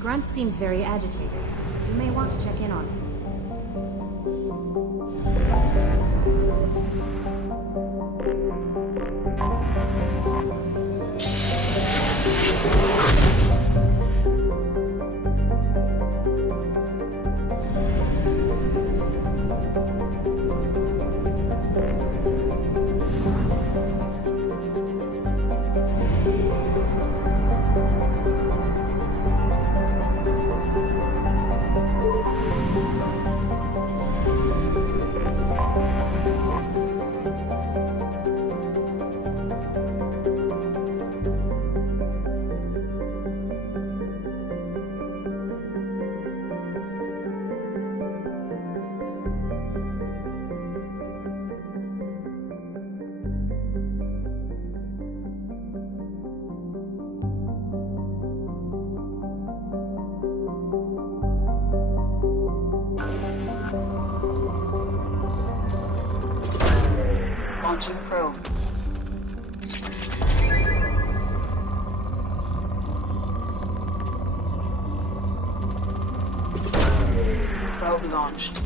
Grunt seems very agitated. You may want to check in on him. Launching probe. Probe launched.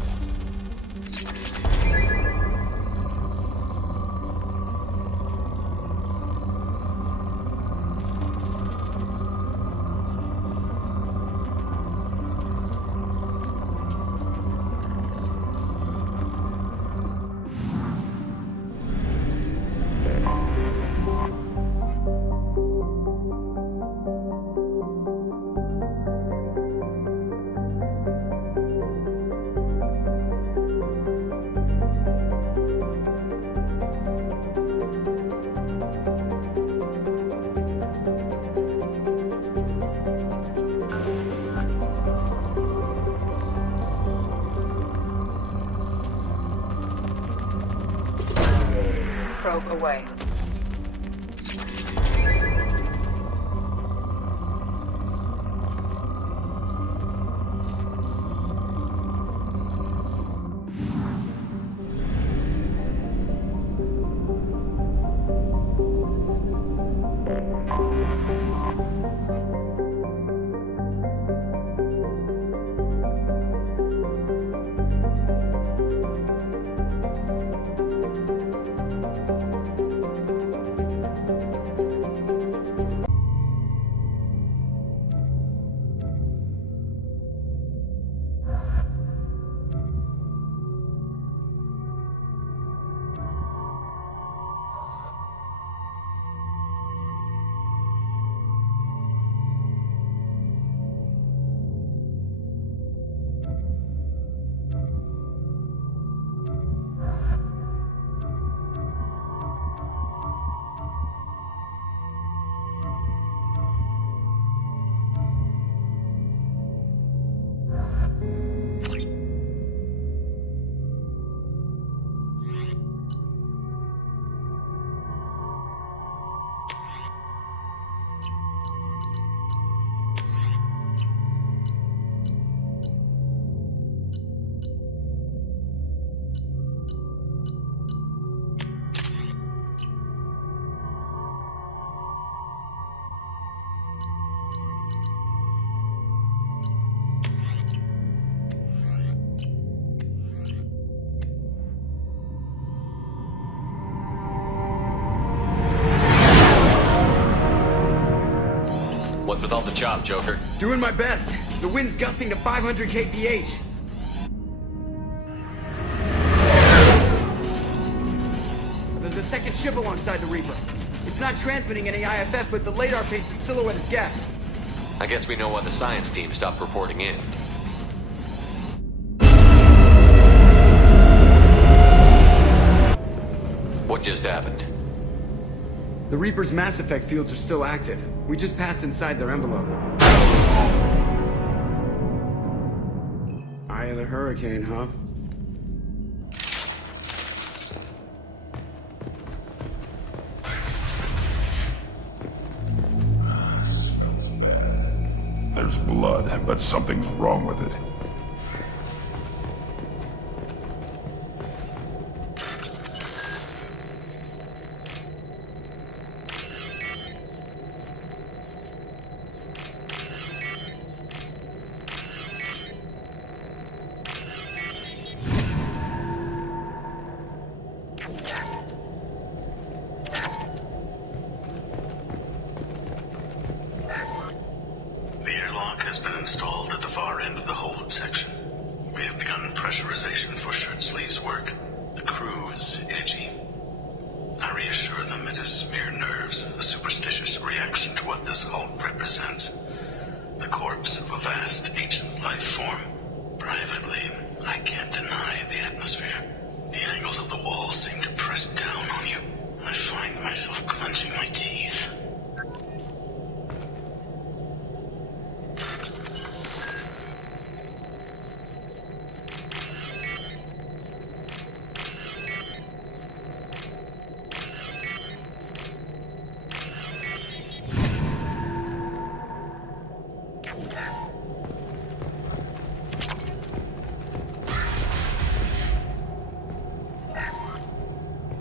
Probe away. What's with all the chop, Joker? Doing my best. The wind's gusting to 500 kph. There's a second ship alongside the Reaper. It's not transmitting any IFF, but the radar paints its silhouette as Geth. I guess we know why the science team stopped reporting in. What just happened? The Reaper's Mass Effect fields are still active. We just passed inside their envelope. Eye of the Hurricane, huh? There's blood, but something's wrong with it. lock has been installed at the far end of the hold section. We have begun pressurization for shirt sleeves work. The crew is edgy. I reassure them it is mere nerves, a superstitious reaction to what this hulk represents. The corpse of a vast, ancient life form. Privately, I can't deny the atmosphere. The angles of the walls seem to press down on you. I find myself clenching my teeth.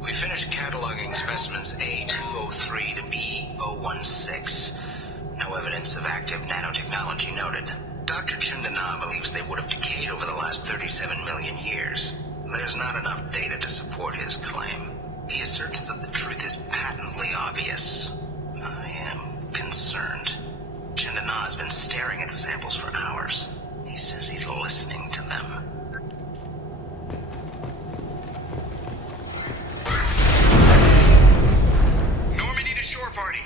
We finished cataloging specimens A203 to B016. No evidence of active nanotechnology noted. Dr. Chundana believes they would have decayed over the last 37 million years. There's not enough data to support his claim. He asserts that the truth is patently obvious. I am concerned. Chundana has been staring at the samples for hours. He says he's listening to them. Normandy to shore party.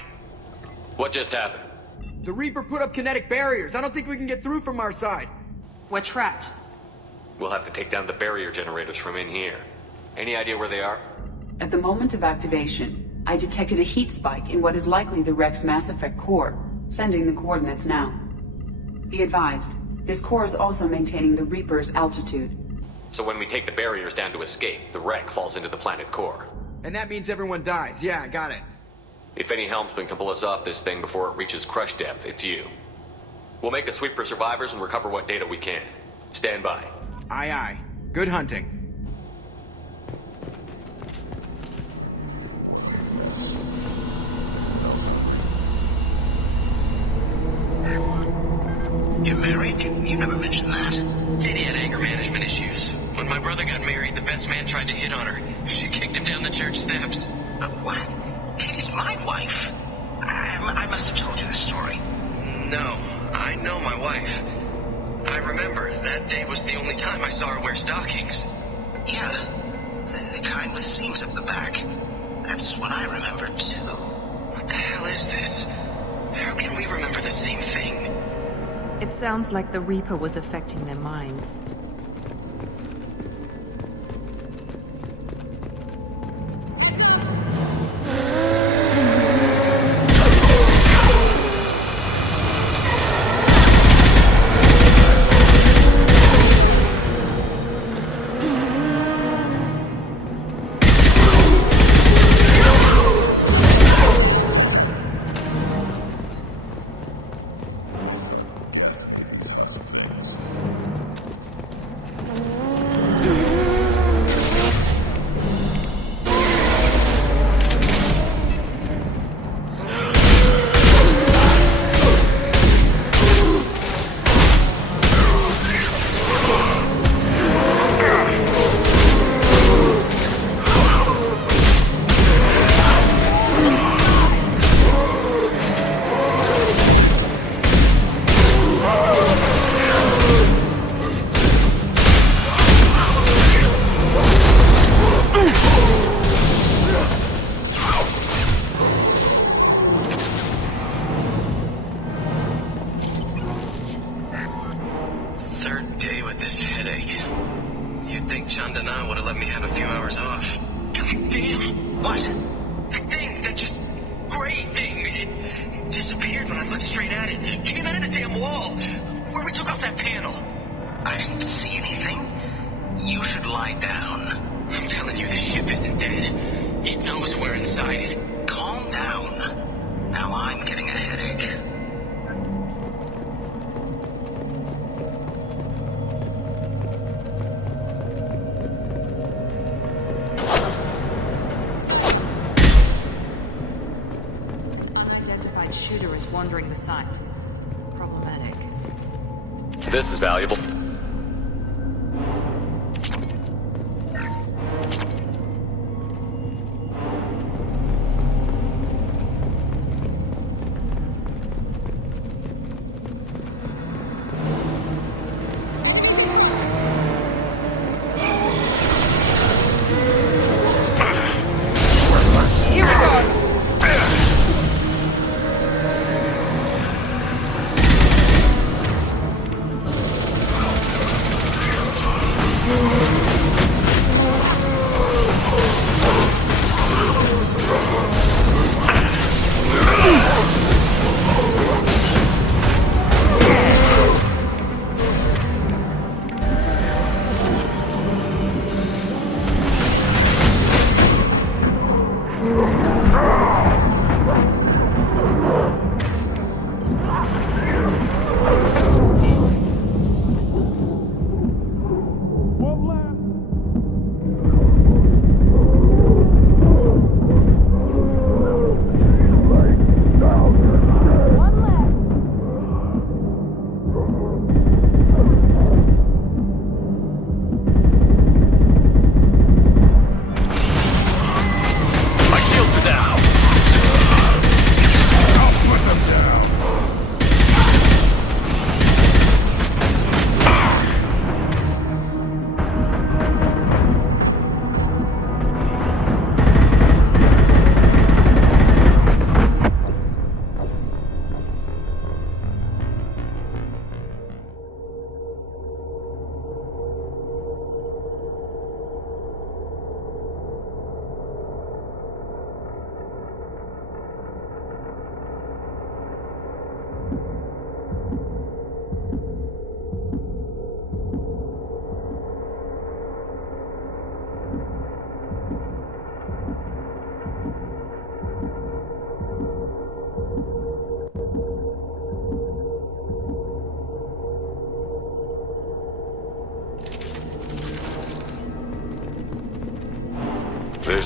What just happened? The Reaper put up kinetic barriers. I don't think we can get through from our side. We're trapped. We'll have to take down the barrier generators from in here. Any idea where they are? At the moment of activation, I detected a heat spike in what is likely the Rex Mass Effect core, sending the coordinates now. Be advised, this core is also maintaining the Reaper's altitude. So when we take the barriers down to escape, the wreck falls into the planet core. And that means everyone dies. Yeah, I got it. If any helmsman can pull us off this thing before it reaches crush depth, it's you. We'll make a sweep for survivors and recover what data we can. Stand by. Aye, aye. Good hunting. You're married? You never mentioned that. Katie had anger management issues. When my brother got married, the best man tried to hit on her. She kicked him down the church steps. What? Katie's my wife. I must have told you this story. No, I know my wife. I remember that day was the only time I saw her wear stockings. Yeah, the kind with seams up the back. That's what I remember, too. What the hell is this? How can we remember the same thing? It sounds like the Reaper was affecting their minds. Third day with this headache. You'd think Chandana would have let me have a few hours off. God damn! What? The thing, that just gray thing, it disappeared when I looked straight at it. It came out of the damn wall, where we took off that panel. I didn't see anything. You should lie down. I'm telling you, this ship isn't dead. It knows we're inside it. Calm down. Now I'm getting a headache. Unidentified shooter is wandering the site. Problematic. This is valuable.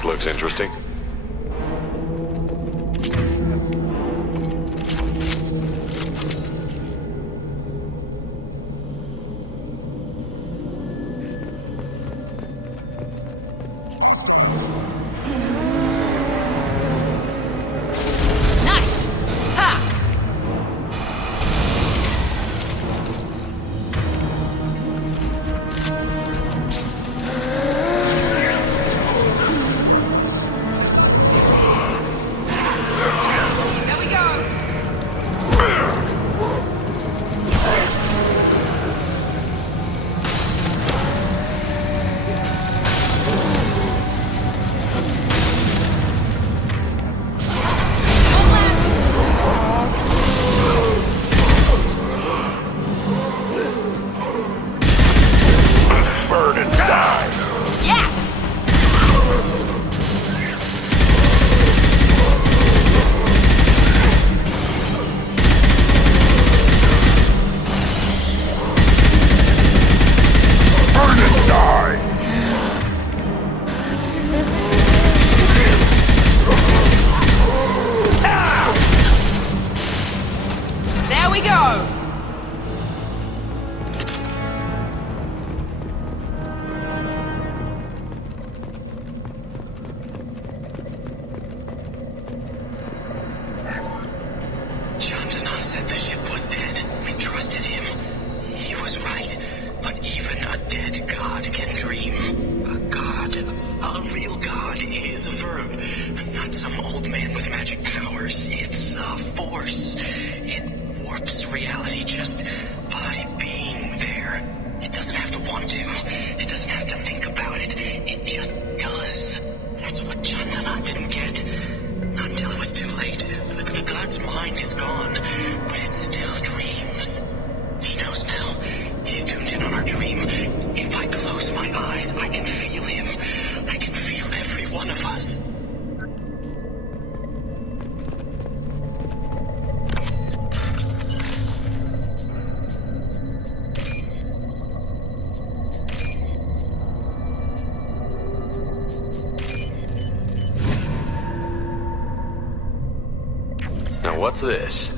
This looks interesting. Now what's this?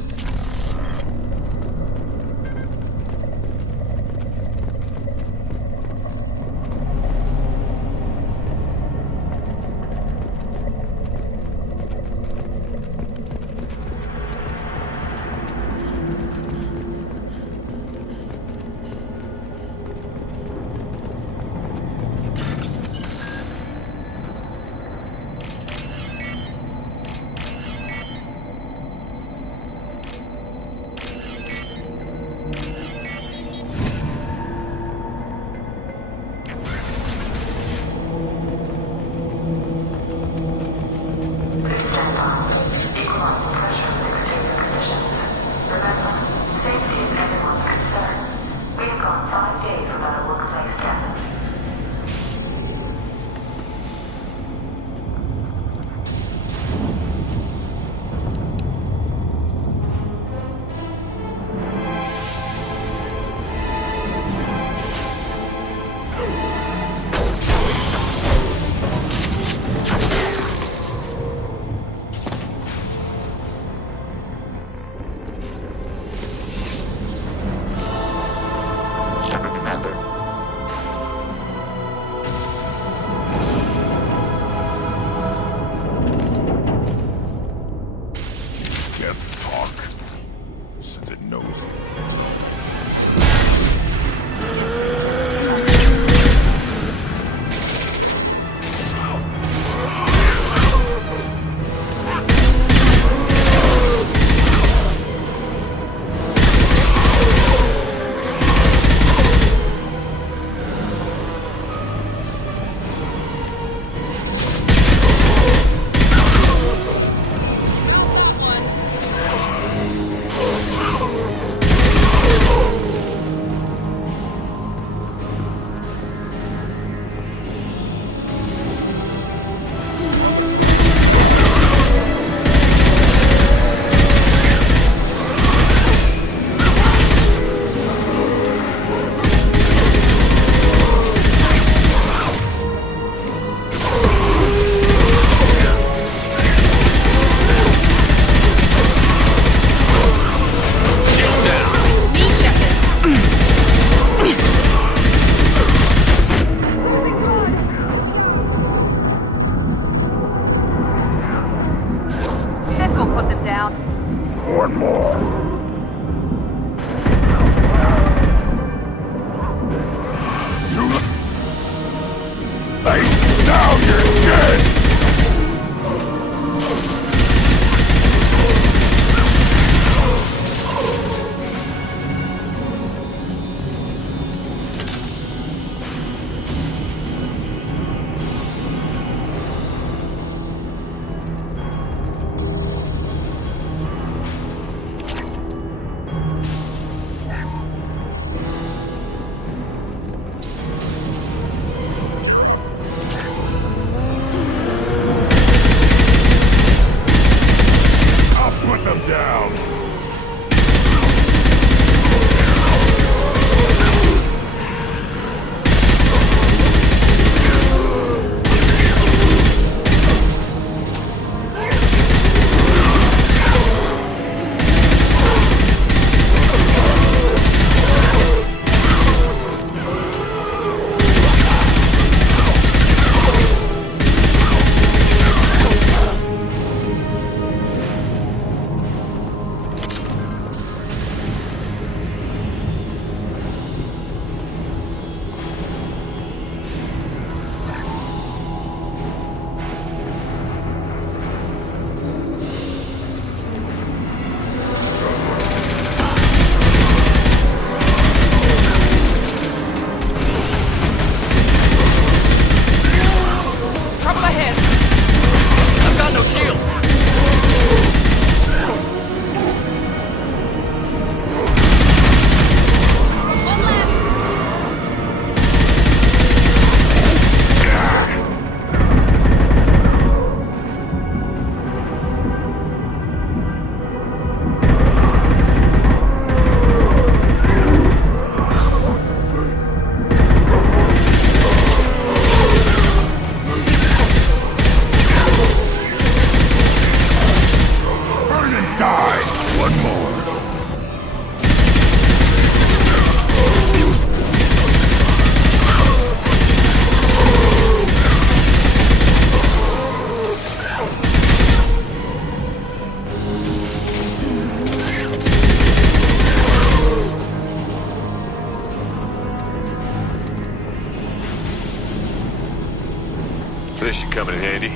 come in handy.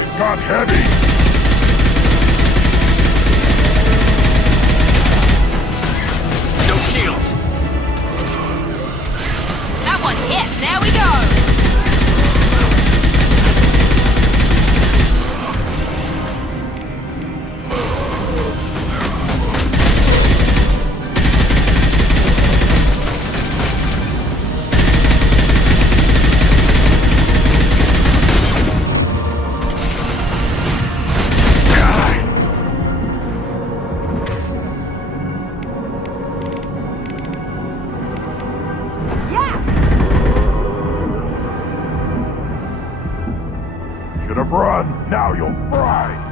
It got heavy! No shields! That one hit. There we go. Should have run. Now you'll fry.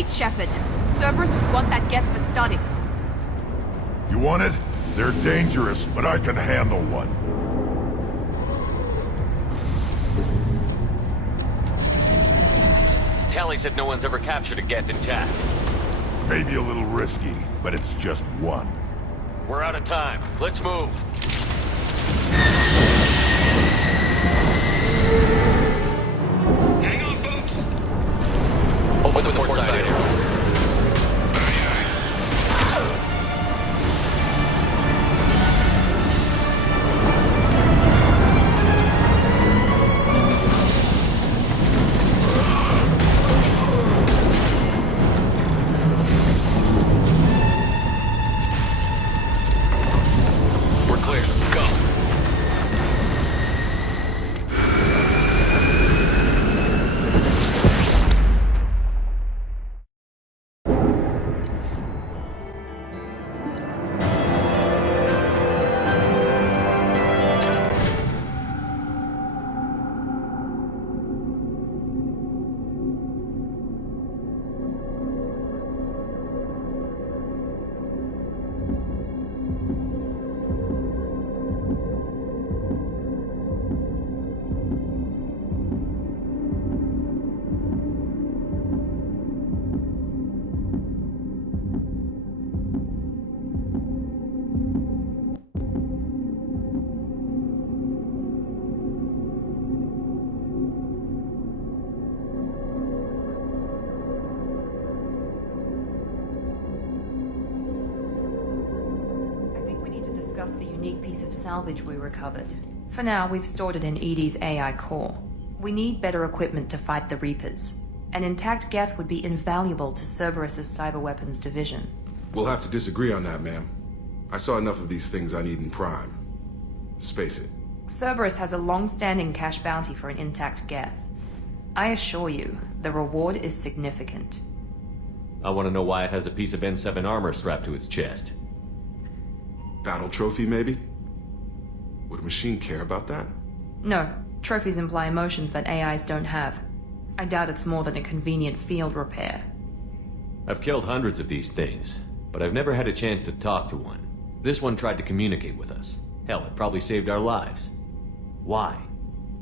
Wait, Shepard. Cerberus would want that Geth for study. You want it? They're dangerous, but I can handle one. Tally said no one's ever captured a Geth intact. Maybe a little risky, but it's just one. We're out of time. Let's move. Hang on, folks! Open the port side area. We're clear. Go. I think we need to discuss the unique piece of salvage we recovered. For now, we've stored it in EDI's AI core. We need better equipment to fight the Reapers. An intact Geth would be invaluable to Cerberus's cyber weapons division. We'll have to disagree on that, ma'am. I saw enough of these things on Eden Prime. Space it. Cerberus has a long-standing cash bounty for an intact Geth. I assure you, the reward is significant. I want to know why it has a piece of N7 armor strapped to its chest. Battle trophy, maybe? Would a machine care about that? No, trophies imply emotions that AIs don't have. I doubt it's more than a convenient field repair. I've killed hundreds of these things, but I've never had a chance to talk to one. This one tried to communicate with us. Hell, it probably saved our lives. Why?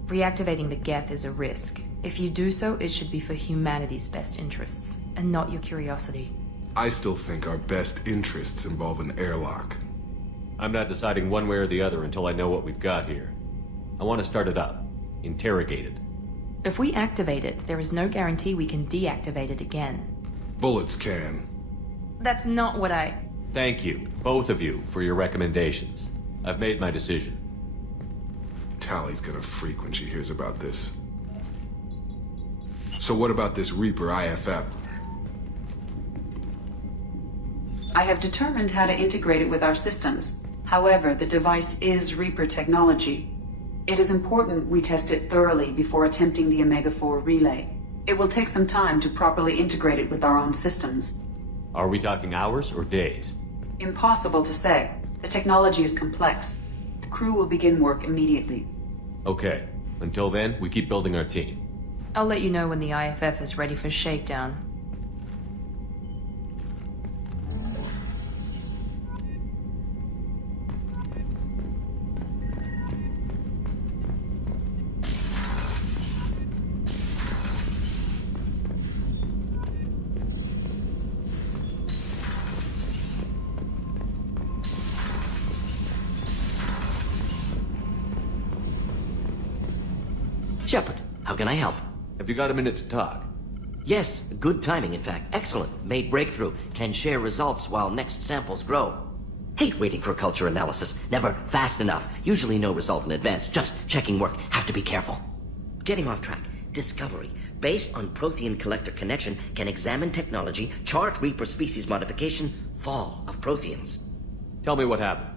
Reactivating the Geth is a risk. If you do so, it should be for humanity's best interests, and not your curiosity. I still think our best interests involve an airlock. I'm not deciding one way or the other until I know what we've got here. I want to start it up. Interrogate it. If we activate it, there is no guarantee we can deactivate it again. Bullets can. That's not what I... Thank you, both of you, for your recommendations. I've made my decision. Tally's gonna freak when she hears about this. So what about this Reaper IFF? I have determined how to integrate it with our systems. However, the device is Reaper technology. It is important we test it thoroughly before attempting the Omega-4 relay. It will take some time to properly integrate it with our own systems. Are we talking hours or days? Impossible to say. The technology is complex. The crew will begin work immediately. Okay. Until then, we keep building our team. I'll let you know when the IFF is ready for shakedown. Shepard, how can I help? Have you got a minute to talk? Yes, good timing, in fact. Excellent. Made breakthrough. Can share results while next samples grow. Hate waiting for culture analysis. Never fast enough. Usually no result in advance. Just checking work. Have to be careful. Getting off track. Discovery. Based on Prothean collector connection, can examine technology, chart Reaper species modification, fall of Protheans. Tell me what happened.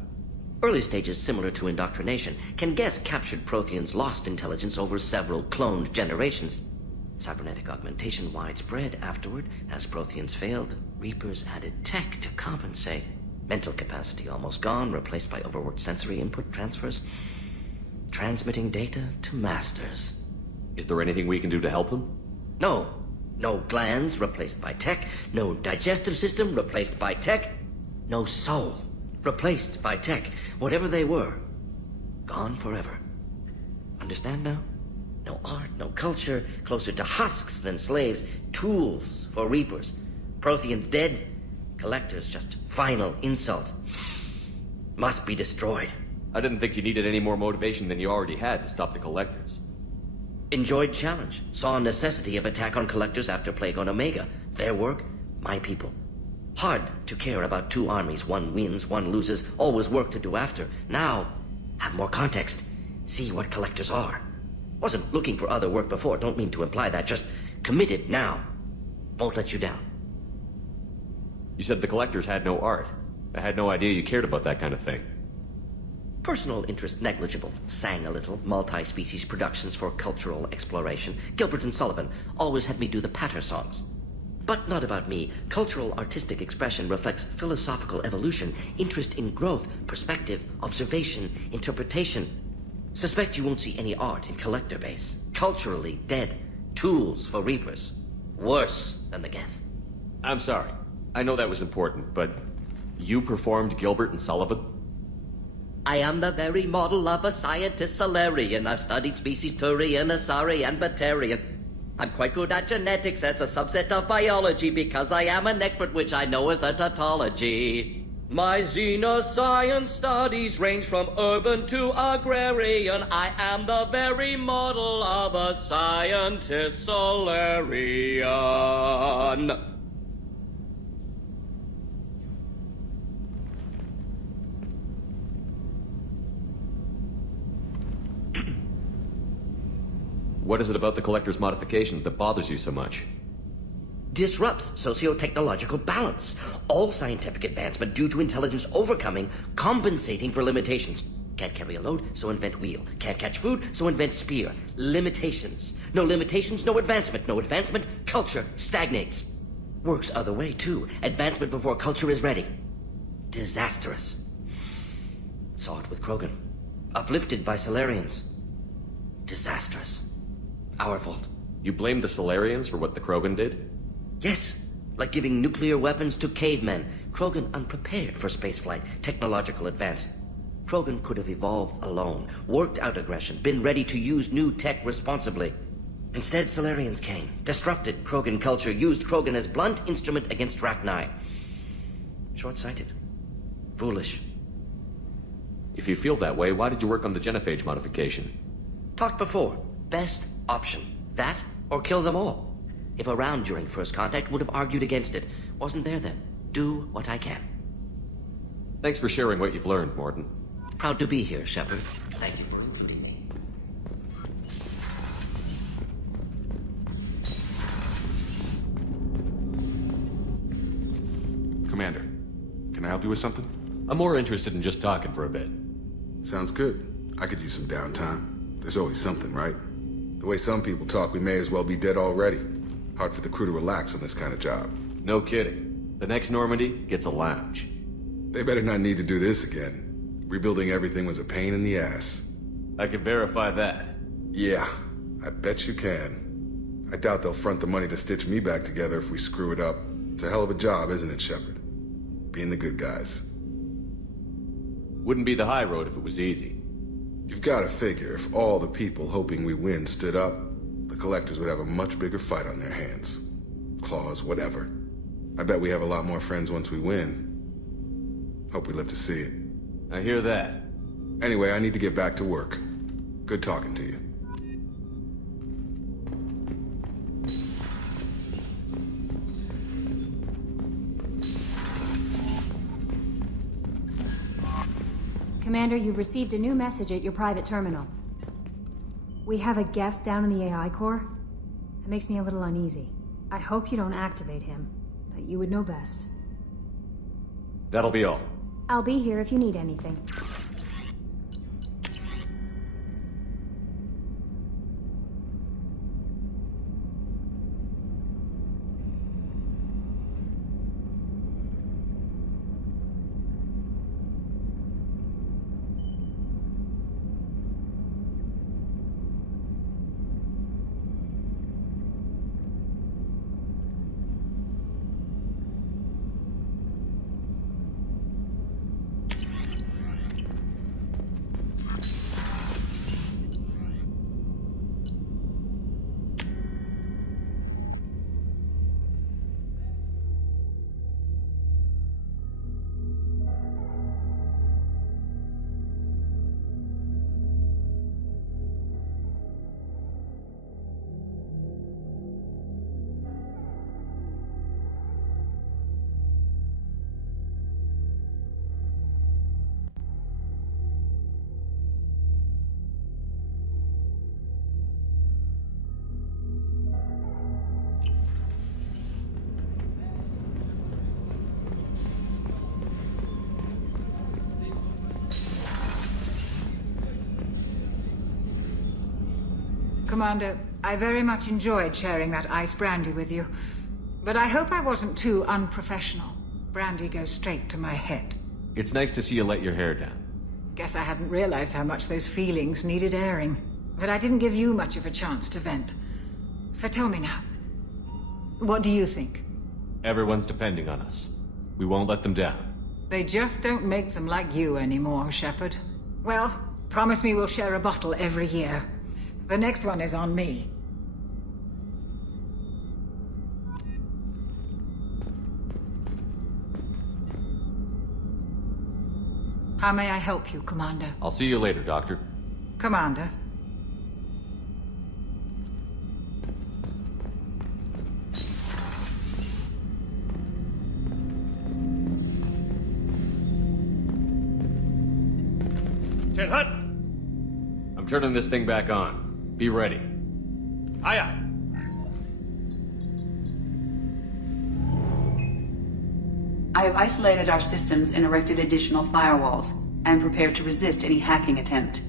Early stages similar to indoctrination. Can guess captured Protheans lost intelligence over several cloned generations. Cybernetic augmentation widespread afterward. As Protheans failed, Reapers added tech to compensate. Mental capacity almost gone, replaced by overworked sensory input transfers. Transmitting data to masters. Is there anything we can do to help them? No. No glands replaced by tech. No digestive system replaced by tech. No soul replaced by tech. Whatever they were, gone forever. Understand now? No art, no culture, closer to husks than slaves. Tools for reapers. Protheans dead. Collectors just final insult. Must be destroyed. I didn't think you needed any more motivation than you already had to stop the Collectors. Enjoyed challenge. Saw necessity of attack on Collectors after Plague on Omega. Their work, my people. Hard to care about two armies. One wins, one loses. Always work to do after. Now, have more context. See what Collectors are. Wasn't looking for other work before. Don't mean to imply that. Just committed now. Won't let you down. You said the Collectors had no art. I had no idea you cared about that kind of thing. Personal interest negligible. Sang a little. Multi-species productions for cultural exploration. Gilbert and Sullivan always had me do the patter songs. But not about me. Cultural artistic expression reflects philosophical evolution, interest in growth, perspective, observation, interpretation. Suspect you won't see any art in Collector base. Culturally dead. Tools for reapers. Worse than the Geth. I'm sorry. I know that was important, but you performed Gilbert and Sullivan? I am the very model of a scientist Solarian. I've studied species Turian, Asari, and Batarian. I'm quite good at genetics as a subset of biology because I am an expert, which I know is a tautology. My xenoscience studies range from urban to agrarian. I am the very model of a scientist Solarian. What is it about the Collector's modifications that bothers you so much? Disrupts socio-technological balance. All scientific advancement due to intelligence overcoming, compensating for limitations. Can't carry a load, so invent wheel. Can't catch food, so invent spear. Limitations. No limitations, no advancement. No advancement, culture stagnates. Works other way, too. Advancement before culture is ready. Disastrous. Saw it with Krogan. Uplifted by Solarians. Disastrous. Our fault. You blame the Solarians for what the Krogan did? Yes. Like giving nuclear weapons to cavemen. Krogan unprepared for spaceflight. Technological advance. Krogan could have evolved alone. Worked out aggression. Been ready to use new tech responsibly. Instead, Solarians came. Disrupted Krogan culture. Used Krogan as blunt instrument against Rachni. Short-sighted. Foolish. If you feel that way, why did you work on the genophage modification? Talked before. Best option. That, or kill them all. If around during first contact, would have argued against it. Wasn't there then. Do what I can. Thanks for sharing what you've learned, Morton. Proud to be here, Shepard. Thank you for including me. Commander, can I help you with something? I'm more interested in just talking for a bit. Sounds good. I could use some downtime. There's always something, right? The way some people talk, we may as well be dead already. Hard for the crew to relax on this kind of job. No kidding. The next Normandy gets a lounge. They better not need to do this again. Rebuilding everything was a pain in the ass. I can verify that. Yeah, I bet you can. I doubt they'll front the money to stitch me back together if we screw it up. It's a hell of a job, isn't it, Shepard? Being the good guys. Wouldn't be the high road if it was easy. You've got to figure if all the people hoping we win stood up, the Collectors would have a much bigger fight on their hands. Claws, whatever. I bet we have a lot more friends once we win. Hope we live to see it. I hear that. Anyway, I need to get back to work. Good talking to you. Commander, you've received a new message at your private terminal. We have a Geth down in the AI core. That makes me a little uneasy. I hope you don't activate him, but you would know best. That'll be all. I'll be here if you need anything. Commander, I very much enjoyed sharing that ice brandy with you. But I hope I wasn't too unprofessional. Brandy goes straight to my head. It's nice to see you let your hair down. Guess I hadn't realized how much those feelings needed airing. But I didn't give you much of a chance to vent. So tell me now. What do you think? Everyone's depending on us. We won't let them down. They just don't make them like you anymore, Shepard. Well, promise me we'll share a bottle every year. The next one is on me. How may I help you, Commander? I'll see you later, Doctor. Commander. Ten Hut! I'm turning this thing back on. Be ready. Aye aye. I have isolated our systems and erected additional firewalls. I am prepared to resist any hacking attempt.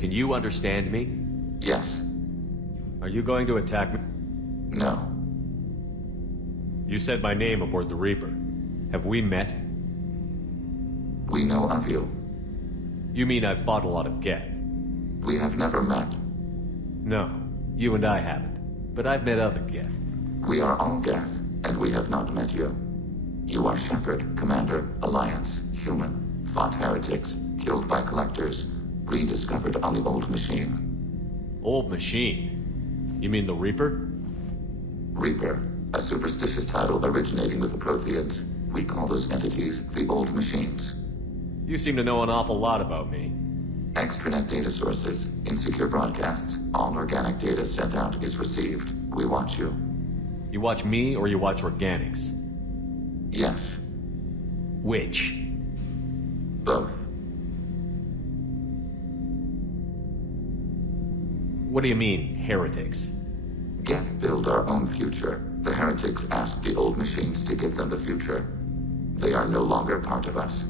Can you understand me? Yes. Are you going to attack me? No. You said my name aboard the Reaper. Have we met? We know of you. You mean I've fought a lot of Geth? We have never met. No, you and I haven't. But I've met other Geth. We are all Geth, and we have not met you. You are Shepard, Commander, Alliance, human, fought heretics, killed by collectors, rediscovered on the Old Machine. Old Machine? You mean the Reaper? Reaper, a superstitious title originating with the Protheans. We call those entities the Old Machines. You seem to know an awful lot about me. Extranet data sources, insecure broadcasts, all organic data sent out is received. We watch you. You watch me or you watch organics? Yes. Which? Both. What do you mean, heretics? Geth build our own future. The heretics asked the Old Machines to give them the future. They are no longer part of us.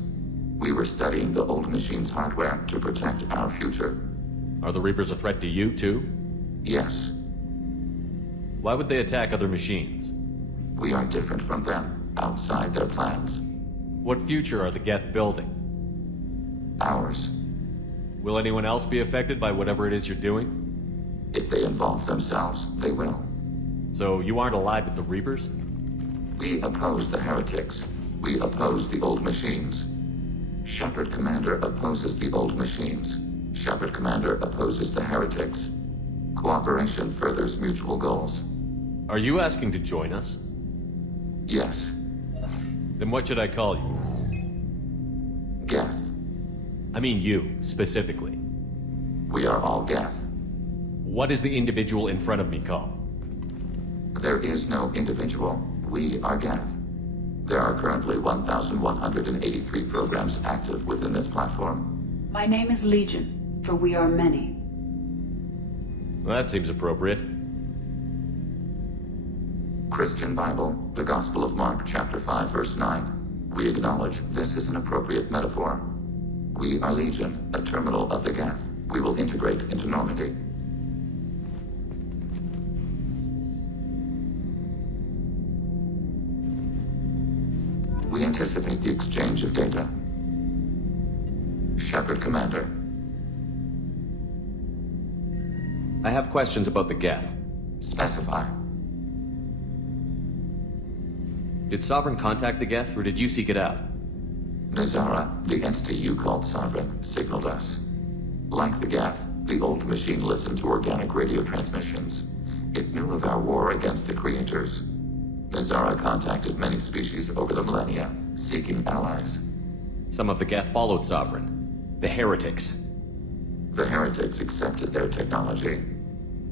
We were studying the Old Machines' hardware to protect our future. Are the Reapers a threat to you, too? Yes. Why would they attack other machines? We are different from them, outside their plans. What future are the Geth building? Ours. Will anyone else be affected by whatever it is you're doing? If they involve themselves, they will. So you aren't allied with the Reapers? We oppose the heretics. We oppose the Old Machines. Shepard Commander opposes the Old Machines. Shepard Commander opposes the heretics. Cooperation furthers mutual goals. Are you asking to join us? Yes. Then what should I call you? Geth. I mean you, specifically. We are all Geth. What is the individual in front of me called? There is no individual. We are Geth. There are currently 1,183 programs active within this platform. My name is Legion, for we are many. Well, that seems appropriate. Christian Bible, the Gospel of Mark, chapter 5, verse 9. We acknowledge this is an appropriate metaphor. We are Legion, a terminal of the Geth. We will integrate into Normandy. We anticipate the exchange of data. Shepard Commander. I have questions about the Geth. Specify. Did Sovereign contact the Geth, or did you seek it out? Nazara, the entity you called Sovereign, signaled us. Like the Geth, the Old Machine listened to organic radio transmissions. It knew of our war against the Creators. Nazara contacted many species over the millennia, seeking allies. Some of the Geth followed Sovereign. The Heretics. The Heretics accepted their technology.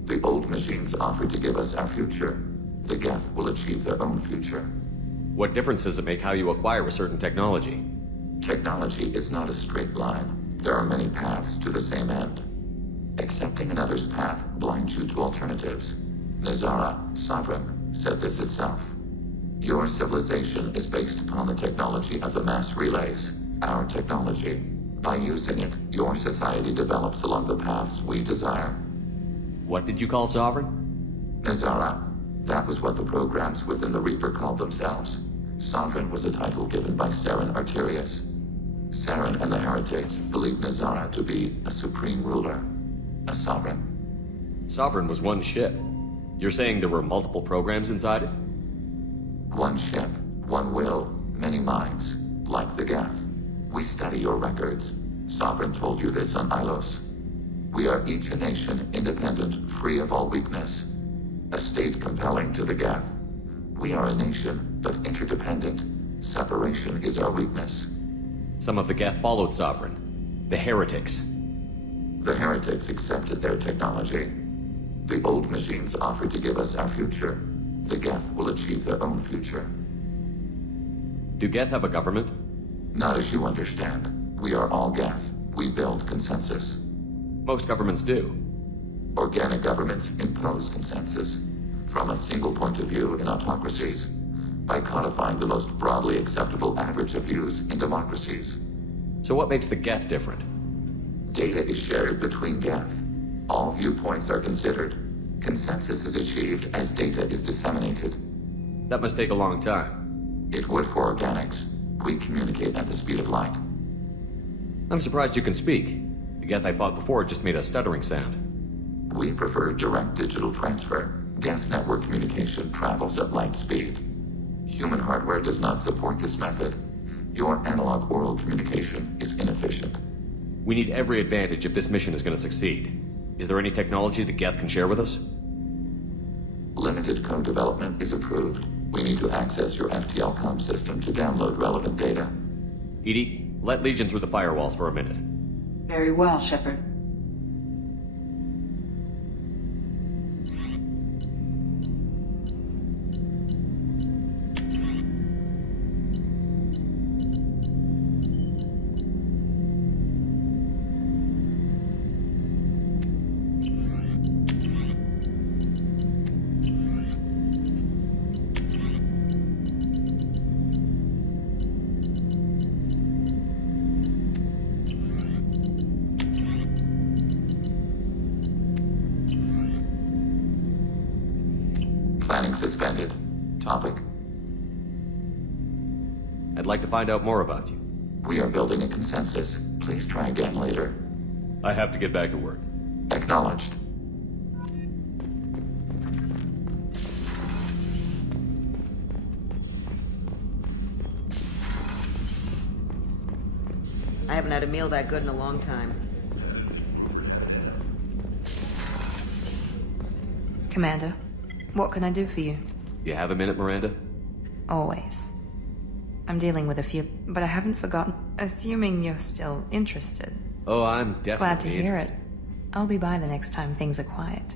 The old machines offered to give us our future. The Geth will achieve their own future. What difference does it make how you acquire a certain technology? Technology is not a straight line. There are many paths to the same end. Accepting another's path blinds you to alternatives. Nazara, Sovereign, said this itself. Your civilization is based upon the technology of the mass relays, our technology. By using it, your society develops along the paths we desire. What did you call Sovereign? Nazara. That was what the programs within the Reaper called themselves. Sovereign was a title given by Saren Arterius. Saren and the Heretics believed Nazara to be a supreme ruler, a sovereign. Sovereign was one ship. You're saying there were multiple programs inside it? One ship, one will, many minds, like the Geth. We study your records. Sovereign told you this on Ilos. We are each a nation, independent, free of all weakness. A state compelling to the Geth. We are a nation, but interdependent. Separation is our weakness. Some of the Geth followed Sovereign. The Heretics. The Heretics accepted their technology. The old machines offered to give us our future. The Geth will achieve their own future. Do Geth have a government? Not as you understand. We are all Geth. We build consensus. Most governments do. Organic governments impose consensus from a single point of view in autocracies by codifying the most broadly acceptable average of views in democracies. So what makes the Geth different? Data is shared between Geth. All viewpoints are considered. Consensus is achieved as data is disseminated. That must take a long time. It would for organics. We communicate at the speed of light. I'm surprised you can speak. The Geth I fought before just made a stuttering sound. We prefer direct digital transfer. Geth network communication travels at light speed. Human hardware does not support this method. Your analog oral communication is inefficient. We need every advantage if this mission is going to succeed. Is there any technology the Geth can share with us? Limited code development is approved. We need to access your FTL-COM system to download relevant data. EDI, let Legion through the firewalls for a minute. Very well, Shepard. Planning suspended. Topic? I'd like to find out more about you. We are building a consensus. Please try again later. I have to get back to work. Acknowledged. I haven't had a meal that good in a long time. Commander, what can I do for you? You have a minute, Miranda? Always. I'm dealing with a few, but I haven't forgotten. Assuming you're still interested. Oh, I'm definitely Glad to hear interested. it. I'll be by the next time things are quiet.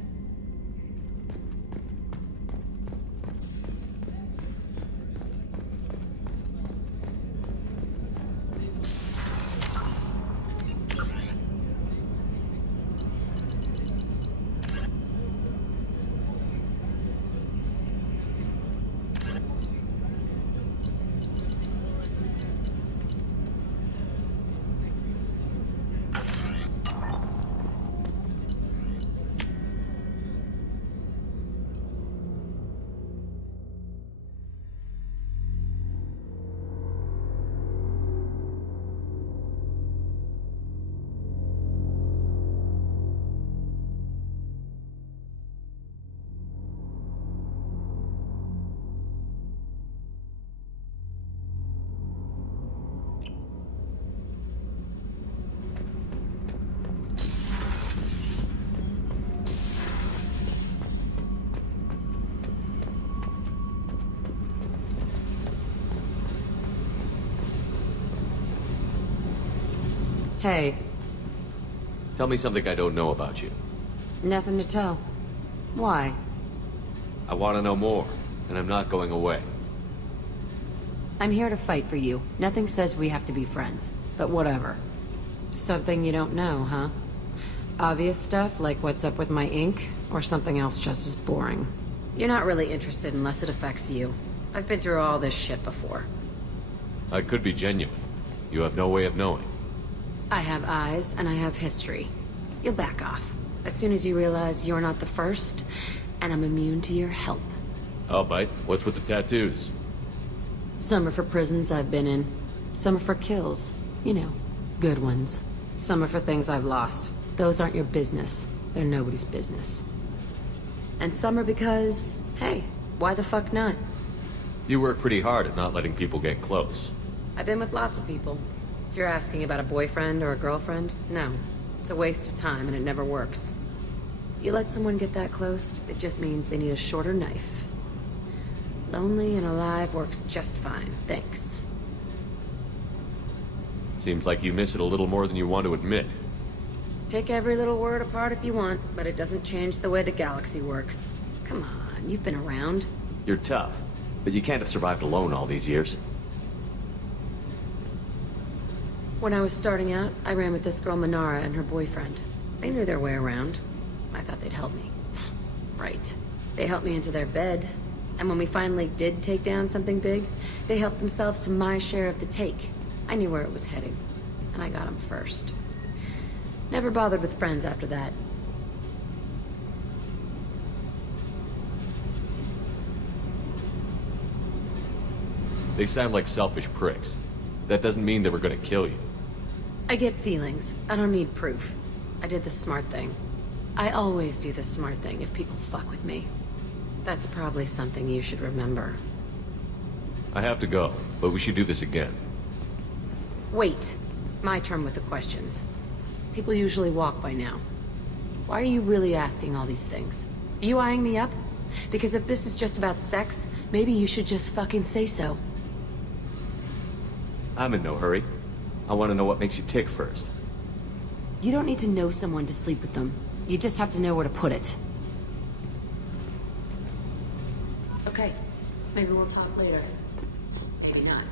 Hey, Tell me something I don't know about you. nothing to tell. Why? I want to know more, and I'm not going away. I'm here to fight for you. Nothing says we have to be friends, but whatever. Something you don't know, huh? Obvious stuff like what's up with my ink, or something else just as boring. You're not really interested unless it affects you. I've been through all this shit before. I could be genuine. You have no way of knowing. I have eyes, and I have history. You'll back off. As soon as you realize you're not the first, and I'm immune to your help. I'll bite. What's with the tattoos? Some are for prisons I've been in. Some are for kills. You know, good ones. Some are for things I've lost. Those aren't your business. They're nobody's business. And some are because, hey, why the fuck not? You work pretty hard at not letting people get close. I've been with lots of people. If you're asking about a boyfriend or a girlfriend, no. It's a waste of time and it never works. You let someone get that close, it just means they need a shorter knife. Lonely and alive works just fine, thanks. Seems like you miss it a little more than you want to admit. Pick every little word apart if you want, but it doesn't change the way the galaxy works. Come on, you've been around. You're tough, but you can't have survived alone all these years. When I was starting out, I ran with this girl Manara and her boyfriend. They knew their way around. I thought they'd help me. Right. They helped me into their bed. And when we finally did take down something big, they helped themselves to my share of the take. I knew where it was heading, and I got them first. Never bothered with friends after that. They sound like selfish pricks. That doesn't mean they were gonna kill you. I get feelings. I don't need proof. I did the smart thing. I always do the smart thing if people fuck with me. That's probably something you should remember. I have to go, but we should do this again. Wait. My turn with the questions. People usually walk by now. Why are you really asking all these things? Are you eyeing me up? Because if this is just about sex, maybe you should just fucking say so. I'm in no hurry. I want to know what makes you tick first. You don't need to know someone to sleep with them. You just have to know where to put it. Okay. Maybe we'll talk later. Maybe not.